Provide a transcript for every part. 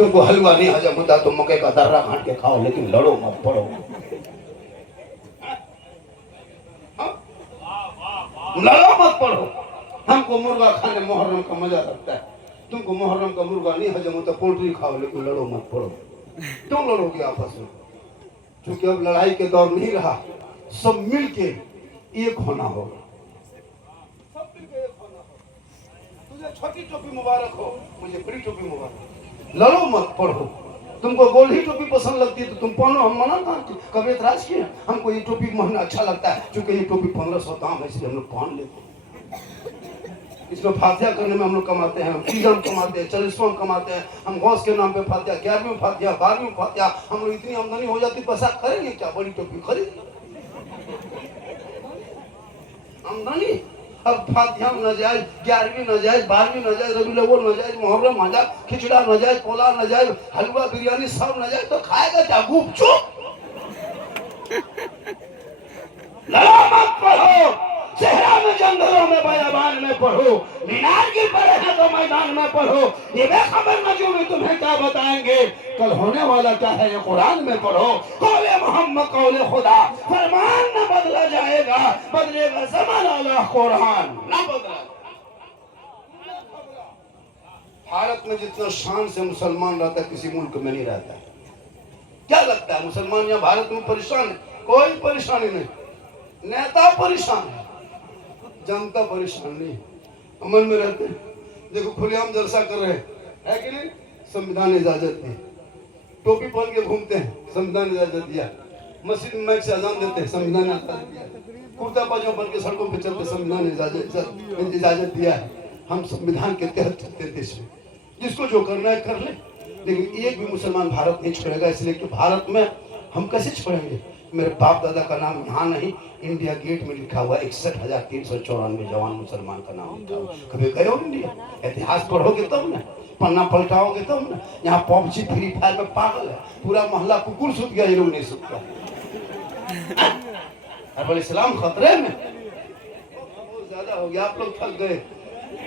तुमको हलवा नहीं हजम होता तो मकई का दर्रा घाट के खाओ, लेकिन लड़ो मत, पढ़ो। लड़ो मत, पढ़ो। हमको मुर्गा खाने मुहर्रम का मजा लगता है, तुमको मुहर्रम का मुर्गा नहीं हजम होता, पोल्ट्री खाओ, लेकिन लड़ो मत, पढ़ो। क्यों लड़ोगे आपस में? क्योंकि अब लड़ाई के दौर नहीं रहा, सब मिल के एक होना होगा, सब मिल के एक होना होगा। तुझे छोटी टोपी मुबारक हो, मुझे बड़ी टोपी मुबारक। लड़ो मत, पढ़ो। तुमको गोल्डी टोपी पसंद लगती है तो तुम पहनो, हम मना कहा, कभी एतराज किए? हमको ये टोपी पहनना अच्छा लगता है, क्योंकि ये टोपी 1500 दाम है, इसलिए हम लोग पहन लेते हैं। इसमें फातिहा करने में हम लोग कमाते हैं, हम ईज़म कमाते हैं, 40वां कमाते हैं, हम गौस के नाम पे फातिहा, 11वीं फातिहा, 12वीं फातिहा, हम लोग इतनी आमदनी हो जाती, पैसा करेंगे क्या? बड़ी टोपी खरीद आमदनी। अब फातिहा नजायज, 11वीं नजायज, 12वीं नजायज, रबीउल अव्वल नजायज, मुहर्रम नजायज, खिचड़ा नजायज, पोला नजायज, हलवा बिरयानी सब नजायज, तो खाएगा क्या? गुपचुप। लड़ो मत, पढ़ो। सहरा में, जंगलों में, बयाबान में पढ़ो, मीनार गिर पड़े हैं तो मैदान में पढ़ो। ये बेखबर नजूमी तुम्हें क्या बताएंगे, कल होने वाला क्या है ये कुरान में पढ़ो। कौले मोहम्मद कौले खुदा, फरमान न बदला जाएगा, बदलेगा ज़माना अल्लाह कुरान न बदला। भारत में जितना शान से मुसलमान रहता है, किसी मुल्क में नहीं रहता। क्या लगता है मुसलमान यहाँ भारत में परेशान है? कोई परेशानी नहीं, नेता परेशान है, जनता परेशान नहीं, अमन में रहते हैं। देखो खुलेआम जलसा कर रहे हैं कि नहीं? संविधान ने इजाजत दी। टोपी पहन के घूमते हैं, संविधान ने इजाजत दिया। मस्जिद में माइक से अजान देते हैं, संविधान ने इजाजत दिया। कुर्ता पाजामा पहन के सड़कों पर चलते, संविधान ने इजाजत दिया है। हम संविधान के तहत चलते हैं देश में, जिसको जो करना है कर ले, लेकिन एक भी मुसलमान भारत नहीं छोड़ेगा, इसलिए कि भारत में हम कैसे छोड़ेंगे? मेरे बाप दादा का नाम यहाँ नहीं, इंडिया गेट में लिखा हुआ 61,394 जवान मुसलमान का नाम लिखा हुआ। कभी गए हो इंडिया? इतिहास पढ़ोगे तब ना, पन्ना पलटाओगे तब ना। यहाँ पबजी फ्री फायर में पागल है, पूरा मोहल्ला कुकुर सुत गया, ये लोग नहीं सुतता। अब इस्लाम खतरे में, बहुत ज्यादा हो गया, आप लोग थक गए।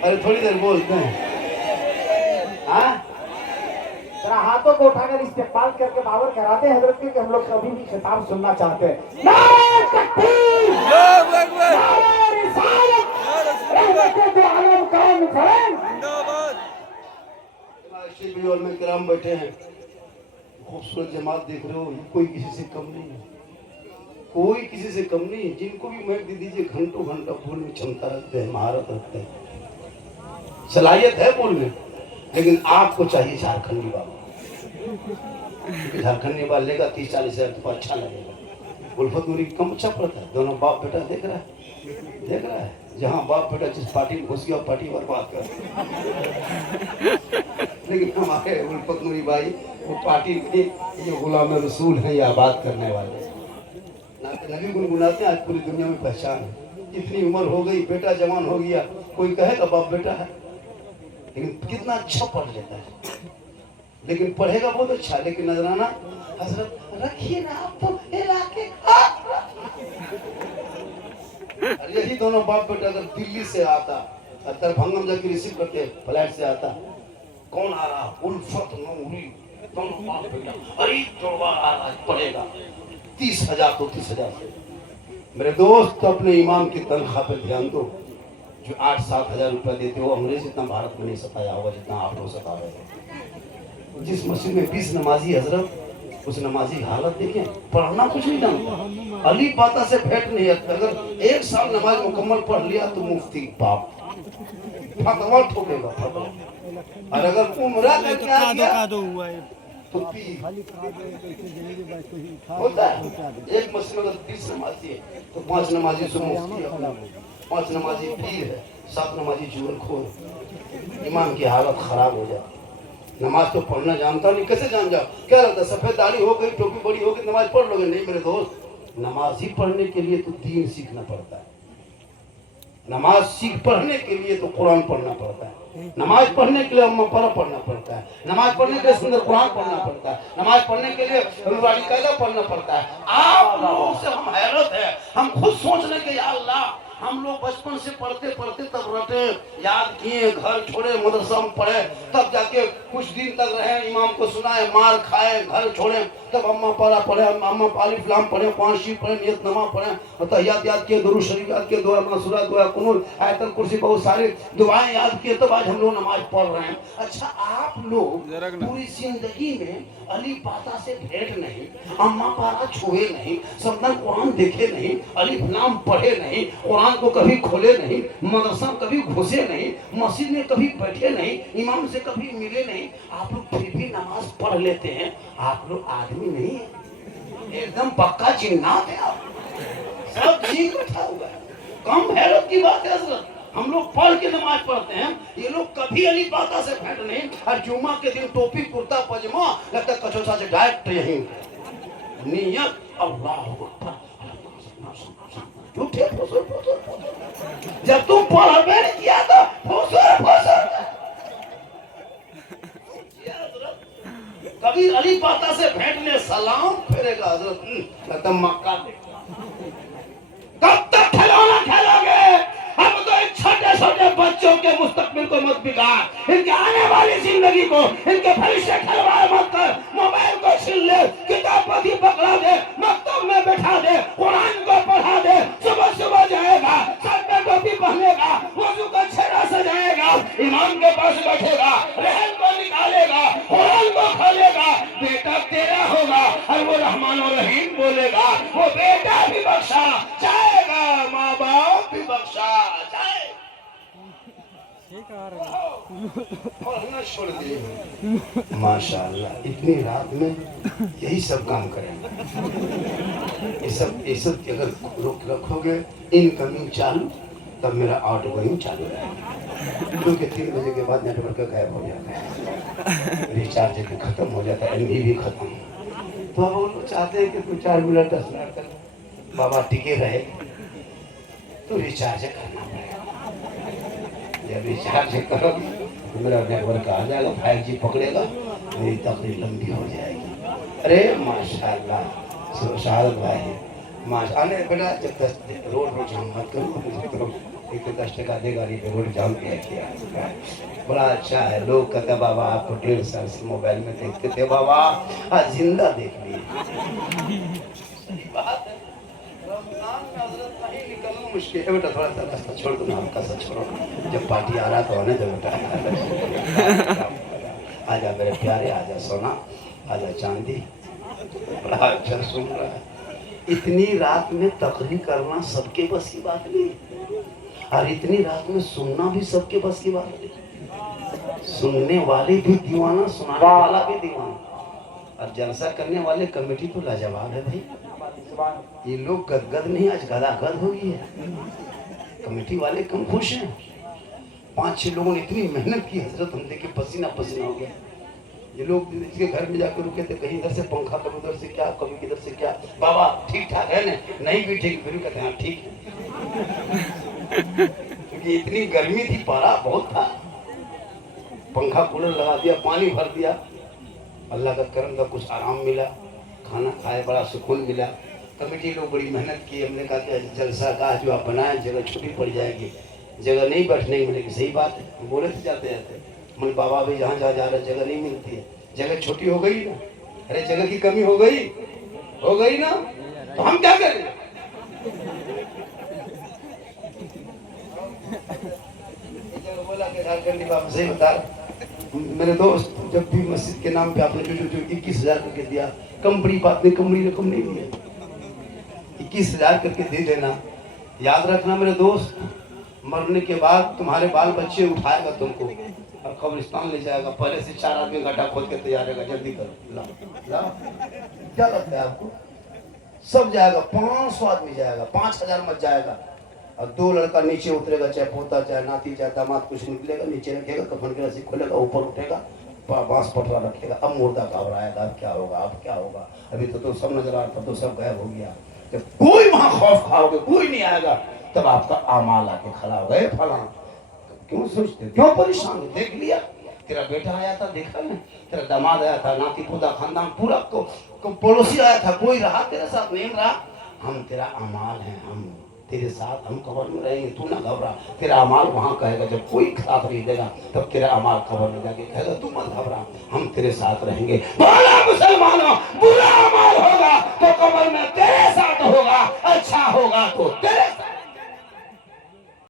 अरे थोड़ी देर बोलते हैं। जरा हाथों को उठाकर इस्तेमाल करके बावर कराते हैं हजरत के, हम लोग कभी भी खिताब सुनना चाहते हैं। में किराम बैठे हैं, खूबसूरत जमात देख रहे हो, कोई किसी से कम नहीं है, कोई किसी से कम नहीं है। जिनको भी मैच दे दीजिए, घंटों घंटा बोलने में क्षमता रखते हैं, महारत रखते हैं, सलाहियत है बोलने। लेकिन आपको चाहिए झारखंडी बाबा, झारखंडी बाबा लेगा 30-40 हजार तो अच्छा लगेगा। उल्फत नूरी कम अच्छा पड़ता है, दोनों बाप बेटा देख रहा है, जहाँ बाप बेटा जिस पार्टी में घुस गया पार्टी बर्बाद कर। लेकिन हमारे उल्फत नूरी भाई वो पार्टी के जो गुलाम रसूल है, ये आबाद करने वाले नबी गुनगुनाते हैं, आज पूरी दुनिया में पहचान है। इतनी उम्र हो गई, बेटा जवान हो गया, कोई कहेगा बाप बेटा है, लेकिन कितना अच्छा पढ़ लेता है, लेकिन पढ़ेगा बहुत अच्छा, लेकिन नजराना हजरत रखिए ना आप इलाके। यही दोनों बाप बेटा अगर दिल्ली से आता, दरभंगा में जाके रिसीव करके फ्लाइट से आता, कौन आ रहा? उल्फत नूरी, दोनों बाप बेटा, अरे जोड़वा आ रहा है, पढ़ेगा 30,000 तो 30,000 से। मेरे दोस्त तो अपने ईमान की तनख्वाह पे ध्यान दो। जो 8-7 हजार रुपया देते हो, अंग्रेज इतना भारत में नहीं सताया होगा जितना आप लोग सता रहे हो। जिस मस्जिद में 20 नमाजी हजरत, उस नमाजी हालत देखें, पढ़ना कुछ नहीं जानता, अली पाता से भेंट नहीं है। अगर 1 साल नमाज मुकम्मल पढ़ लिया तो मुफ्ती बाप फतवा ठोकेगा, और अगर उम्रा करके आ गया तो होता है। एक मस्जिद में 30 नमाजी है तो 5 नमाजी से मुफ्ती है, 5 नमाजी पीर है, 7 नमाजी जुगलखोर। ईमान की हालत खराब हो जाती। नमाज तो पढ़ना जानता नहीं, कैसे जान जाओ? क्या लगता है सफेद दाढ़ी हो गई, टोपी बड़ी हो गई, नमाज पढ़ लोगे? नहीं मेरे दोस्त, नमाज ही पढ़ने के लिए तो दीन सीखना पड़ता है। नमाज सीख पढ़ने के लिए तो कुरान पढ़ना पड़ता है। नमाज पढ़ने के लिए अम्मा पारा पढ़ना पड़ता है। नमाज पढ़ने के लिए सुंदर कुरान पढ़ना पड़ता है। नमाज पढ़ने के लिए कायदा पढ़ना पड़ता है। आप लोगों से हम हैरत है, हम खुद सोच रहे कि या अल्लाह हम लोग बचपन से पढ़ते पढ़ते तब रटे, याद किए, घर छोड़े, मदरसा में पढ़े, तब जाके कुछ दिन तक रहे, इमाम को सुनाए, मार खाए, घर छोड़े, तब अम्मा पारा पढ़े, अम्मा अलिफ लाम पढ़े, 5 शीफ पढ़े, नियत नमा पढ़े, तहियात याद किए, दुरूद शरीफ याद किए, दुआ मसूरा, दुआ कुनूत, आयतल कुर्सी, बहुत सारी दुआएं याद किए, तब आज हम लोग नमाज पढ़ रहे हैं। अच्छा, आप लोग पूरी जिंदगी में अली पाता से भेंट नहीं, अम्मा पारा छुए नहीं, सफदर कुरान देखे नहीं, अलिफ लाम पढ़े नहीं, कुरान को कभी खोले नहीं, मदरसा कभी घुसे नहीं, मस्जिद में कभी बैठे नहीं, इमाम से कभी मिले नहीं, आप लोग फिर भी नमाज पढ़ लेते हैं। आप लोग आदमी नहीं है, एकदम पक्का जिन्नात है आप, सब चीज बैठा हुआ है। कम हैरत की बात है हजरत, हम लोग पढ़ के नमाज पढ़ते हैं, ये लोग कभी अली पाता से भेंट नहीं, और जुम्मा के दिन टोपी कुर्ता पजामा, लगता है कचौसा से डायरेक्ट यहीं नियत अल्लाह अकबर, झूठे फुसुर, जब तुम पढ़बे नहीं किया तो फुसुर कभी अली पाता से भेंट ने सलाम फेरेगा हजरत, लगता मक्का दे। कब तक खिलौना खेलोगे? हम तो इन छोटे छोटे बच्चों के मुस्तकबिल को मत बिगाड़, इनके आने वाली जिंदगी को, इनके भविष्य खिलवाड़ मत कर। मोबाइल को छीन ले, किताब पढ़ी पकड़ा दे, मकतब में बैठा दे, कुरान को पढ़ा दे, सुबह सुबह जाएगा, सर पे टोपी पहनेगा, वजू का छेड़ा सजाएगा, इमाम के पास बैठेगा, रहन को निकालेगा, कुरान को खोलेगा, बेटा तेरा होगा, और वो रहमान और रहीम बोलेगा, वो बेटा भी बख्शा जाएगा, माँ बाप भी बख्शा जाए। पढ़ना छोड़ दिए माशाअल्लाह, इतनी रात में यही सब काम करेंगे। ये सब अगर रोक रखोगे, इनकमिंग चालू, तब मेरा आउटगोइंग चालू रहेगा, क्योंकि 3 बजे के बाद नेटवर्क गायब हो जाता है, रिचार्ज भी खत्म हो जाता है, एमबी भी खत्म। तो अब वो लोग चाहते हैं कि तू 4 मिनट 10 मिनट तक बाबा टिके रहे, तो रिचार्ज करना पड़ेगा। जब रिचार्ज करोगे तो मेरा नेटवर्क आ जाएगा, 5G पकड़ेगा, मेरी तकलीफ लंबी हो जाएगी। अरे माशाल्लाह शहादत भाई, माशा अरे बेटा, जब 10 रोड जाम मत करो, एक 10 टका दे गाड़ी पे रोड जाम किया बड़ा अच्छा है। लोग कहते बाबा आपको 1.5 साल से मोबाइल में देखते थे, बाबा आज जिंदा देख लिए। सही बात है, मुश्किल है बेटा, थोड़ा सा रास्ता छोड़ दो ना, हल्का सा छोड़ो, जब पार्टी आ रहा तो आने दो बेटा। आजा मेरे प्यारे, आजा सोना, आजा चांदी, बड़ा अच्छा सुन रहा है। इतनी रात में तकरीर करना सबके बस की बात नहीं, और इतनी रात में सुनना भी सबके बस की बात नहीं। सुनने वाले भी दीवाना, सुनाने वाला भी दीवाना, और जलसा करने वाले कमेटी तो लाजवाब है भाई। ये लोग गदगद नहीं, आज गदागद हो गई है। कमेटी वाले कम खुश हैं, 5-6 लोगों ने इतनी मेहनत की हजरत, हम देखे पसीना पसीना हो गया। ये लोग इसके घर में जाकर रुके थे, कहीं इधर से पंखा, कभी उधर से क्या, कभी किधर से क्या। बाबा ठीक ठाक है ना? नहीं भी ठीक, फिर कहते हैं ठीक है, क्योंकि इतनी गर्मी थी, पारा बहुत था। पंखा कूलर लगा दिया, पानी भर दिया, अल्लाह का करम का कुछ आराम मिला, खाना खाए बड़ा सुकून मिला। कमेटी लोग बड़ी मेहनत की, हमने कहा कि जलसा का जो आप बनाए, जगह छुट्टी पड़ जाएगी, जगह नहीं बैठने की मिलेगी। सही बात है, बोले थे जाते जाते, मैंने बाबा भी जहाँ जहाँ जा रहे जगह नहीं मिलती है, जगह छोटी हो गई ना। अरे जगह की कमी हो गई ना, तो हम क्या करें? बोला कि झारखंडी बाबा सही बता रहा, मेरे दोस्त, जब भी मस्जिद के नाम पे आपने जो 21,000 करके दिया, कम बड़ी बात नहीं, कम बड़ी रकम नहीं दिया, 21,000 करके दे देना। याद रखना मेरे दोस्त, मरने के बाद तुम्हारे बाल बच्चे उठाएगा तुमको और कब्रिस्तान ले जाएगा। पहले से 4 आदमी गड्ढा खोद के तैयार रहेगा, जल्दी करो, लाओ। क्या लगता है आपको? सब जाएगा, 500 आदमी जाएगा, 5,000 मत जाएगा। और 2 लड़का नीचे उतरेगा, चाहे पोता चाहे नाती चाहे दामाद, कुछ निकलेगा, नीचे रखेगा, कफन की रस्सी खोलेगा, ऊपर उठेगा, बांस पटरा रखेगा। अब मुर्दा घबराएगा, अब क्या होगा, अब क्या होगा? अभी तो सब नजर आ रहा था, तो सब गायब हो गया। जब कोई वहां खौफ खाओगे, कोई नहीं आएगा, तब आपका आमाल आके खड़ा हो गए। फला क्यों सोचते, क्यों परेशान? देख लिया, तेरा बेटा आया था, देखा ना, तेरा दामाद आया था, नाती पोता खानदान पूरा को पड़ोसी आया था, कोई रहा तेरे साथ नहीं रहा, हम तेरा अमाल हैं, हम तेरे साथ हम कब्र में रहेंगे, तू ना घबरा। तेरा अमाल वहां कहेगा, जब कोई साथ नहीं देगा तब तेरा अमाल कब्र में जाके कहेगा तू मत घबरा, हम तेरे साथ रहेंगे। बोला मुसलमानों, बुरा अमाल होगा तो कब्र में तेरे साथ होगा, अच्छा होगा तो तेरे